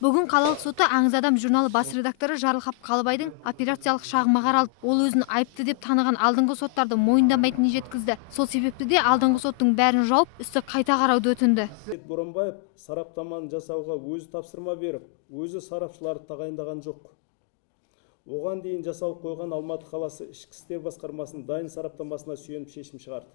Бүгін қалалық соты Аңыз адам журналы бас редакторы Жарылқап Қалыбайдың операциялық шағымы қаралды. Ол өзін айыпты деп таныған алдыңғы соттарды мойындамайтынын жеткізді. Сол себепті де алдыңғы соттың бәрін жауып, істі қайта қарауды өтінді. Боранбаев сараптаманы жасауға өзі тапсырма беріп, өзі сарапшыларды тағайындаған жоқ. Оған дейін жасалып қойған Алматы қаласы ішкі істер басқармасының дайын сараптамасына сүйеніп шешім шығарды.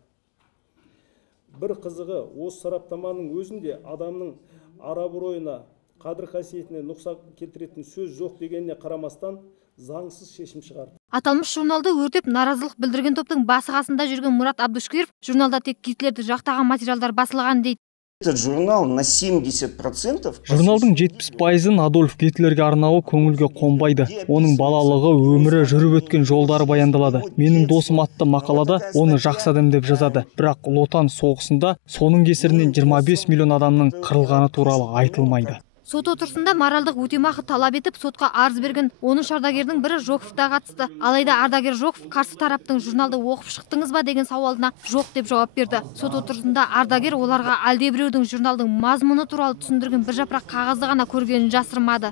Бір қызығы, осы сараптаманың өзінде адамның ар-абыройына, қадір-қасиетіне нұқсан келтіретін сөз жоқ дегеніне қарамастан заңсыз шешім шығарды. Аталмыш журналды өртеп наразылық білдірген топтың басы қасында жүрген Мұрат Абдушкиров журналда тек Гитлерді жақтаған материалдар басылған дейді. Этот журнал на 70%. Журналдың 70%-ын Адольф Гитлерге арнауы көңілге қонбайды. Оның балалығы, өмірі, жүріп өткен жолдары баяндалады. Менің досым атты мақалада оны жақсы адам деп жазады. Бірақ Ұлы Отан соғысында соның кесірінен 25 миллион адамның қырылғаны туралы айтылмайды. Сот отырысында моральдық өтемақы талап етіп, сотқа арыз берген 13 ардагердің бірі Жоков та қатысты. Алайда ардагер Жоков қарсы тараптың журналды оқып шықтыңыз ба деген сауалына жоқ деп жауап берді. Сот отырысында ардагер оларға әлдебіреудің журналдың мазмұны туралы түсіндірген бір жапырақ қағазды ғана көргенін жасырмады.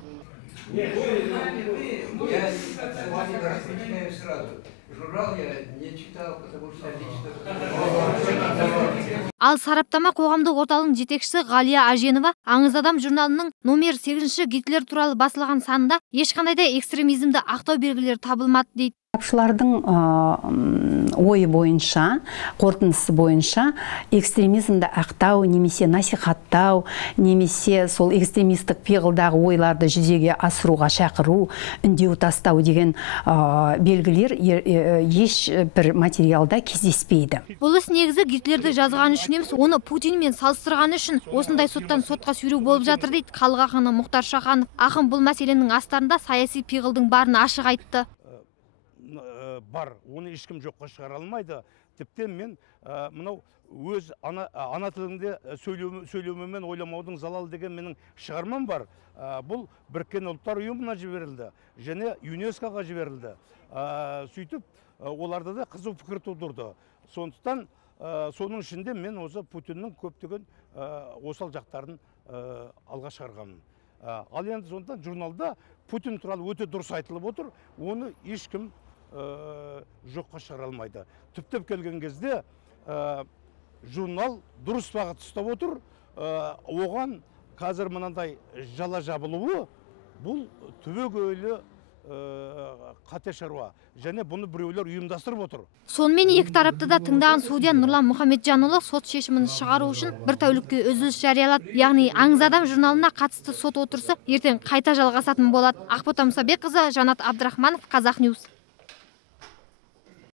Ал сараптама қоғамдық орталығының жетекшісі Ғалия Аженова Аңыз адам журналының номер 8 Гитлер туралы басылған санында ешқандай да экстремизмді ақтау белгілері табылмады дейді. Сарапшылардың ойы бойынша, қорытындысы бойынша экстремизмді ақтау, немесе насихаттау, немесе сол экстремистік пиғылдағы ойларды жүзеге асыруға шақыру, үндеу тастау деген белгілер еш бір материалда кездеспейді. Бұл іс негізі Гитлерді жазған үшін емес, оны Путинмен салыстырған үшін осындай соттан сотқа сүйреу болып жатыр дейді халық ақыны Мұхтар Шаханов. Ақын бұл мәселенің астарында саяси пиғылдың барын ашық айтты. Бар, оны ешкім жоққа шығара алмайды. Тіптен мен мынау өз ана тілінде сөйлеумен ойламаудың залалы деген менің шығармам бар. Бұл Біріккен ұлттар ұйымына жіберілді және ЮНЕСКО-ға жіберілді. Сөйтіп, оларда да қызу пікір тудырды. Сондықтан соның ішінде мен осы Путиннің көптеген осал жақтарын алға шығарғанмын. Ал енді сондықтан журналда Путин туралы өте дұрыс айтылып отыр, оны ешкім жоққа шығара алмайды. Түптеп келген кезде журнал дұрыс бағыт ұстап отыр, оған қазір мынандай жала жабылуы бұл түбегейлі қате шаруа, және бұны біреулер ұйымдастырып отыр. Сонымен екі тарапты да тыңдаған судья Нұрлан Мұхамеджанұлы сот шешімін шығару үшін бір тәулікке үзіліс жариялады. Яғни Аңыз адам журналына қатысты сот отырысы ертең қайта жалғасатын болады. Ақбота Мұсабекқызы, Жанат Абдрахманов, Қазақ Ньюс.